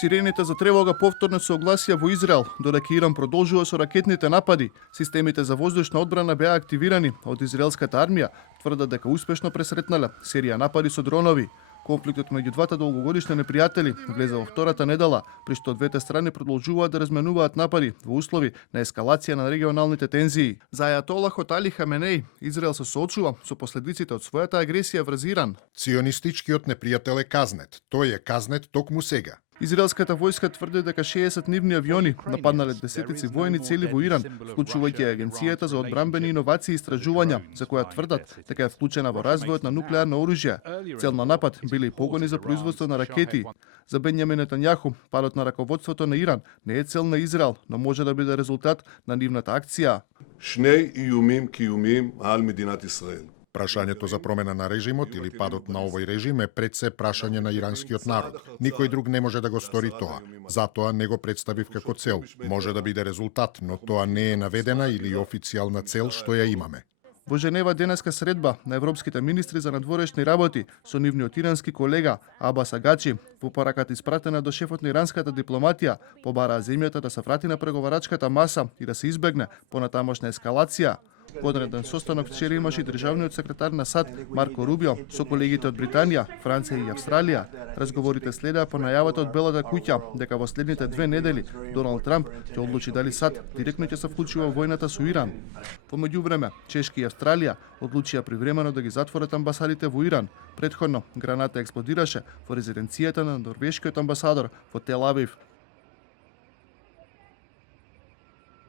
Сирените за тревога повторно се огласија во Израел, додека Иран продолжува со ракетните напади. Системите за воздушна одбрана беа активирани од израелската армија, тврдат дека успешно пресретнале серија напади со дронови. Конфликтот меѓу двата долгогодишни непријатели влезе во втората недела, при што двете страни продолжуваат да разменуваат напади во услови на ескалација на регионалните тензии. За ајатолахот Али Хаменеј, Израел се соочува со последиците од својата агресија врз Иран. Ционистичкиот непријател е казнет. Тој е казнет токму сега. Израелската војска тврди дека 60 нивни авиони нападнале десетици војни цели во Иран, вклучувајќи Агенцијата за одбранбени иновации и истражувања, за која тврдат дека е вклучена во развојот на нуклеарно оружје. Цел на напад биле и погони за производство на ракети. За Бенјамин Нетањаху, падот на раководството на Иран не е цел на Израел, но може да биде резултат на нивната акција. שני איומים קיומיים על מדינת ישראל. Прашањето за промена на режимот или падот на овој режим е пред се прашање на иранскиот народ. Никој друг не може да го стори тоа. Затоа не го представив како цел. Може да биде резултат, но тоа не е наведена или официјална цел што ја имаме. Во Женева денеска средба на европските министри за надворешни работи со нивниот ирански колега Абас Агачи, во пораката испратена до шефот на иранската дипломатија, побараа земјата да се врати на преговарачката маса и да се избегне понатамошна ескалација. Подреден состанок вчера имаше и државниот секретар на САД Марко Рубио со колегите од Британија, Франција и Австралија. Разговорите следеа по најавата од Белата куќа дека во следните 2 недели Доналд Трамп ќе одлучи дали САД директно ќе се вклучи во војната со Иран. Во меѓувреме, Чешка и Австралија одлучија привремено да ги затворат амбасадите во Иран. Претходно, граната експлодираше во резиденцијата на норвешкиот амбасадор во Тел Авив.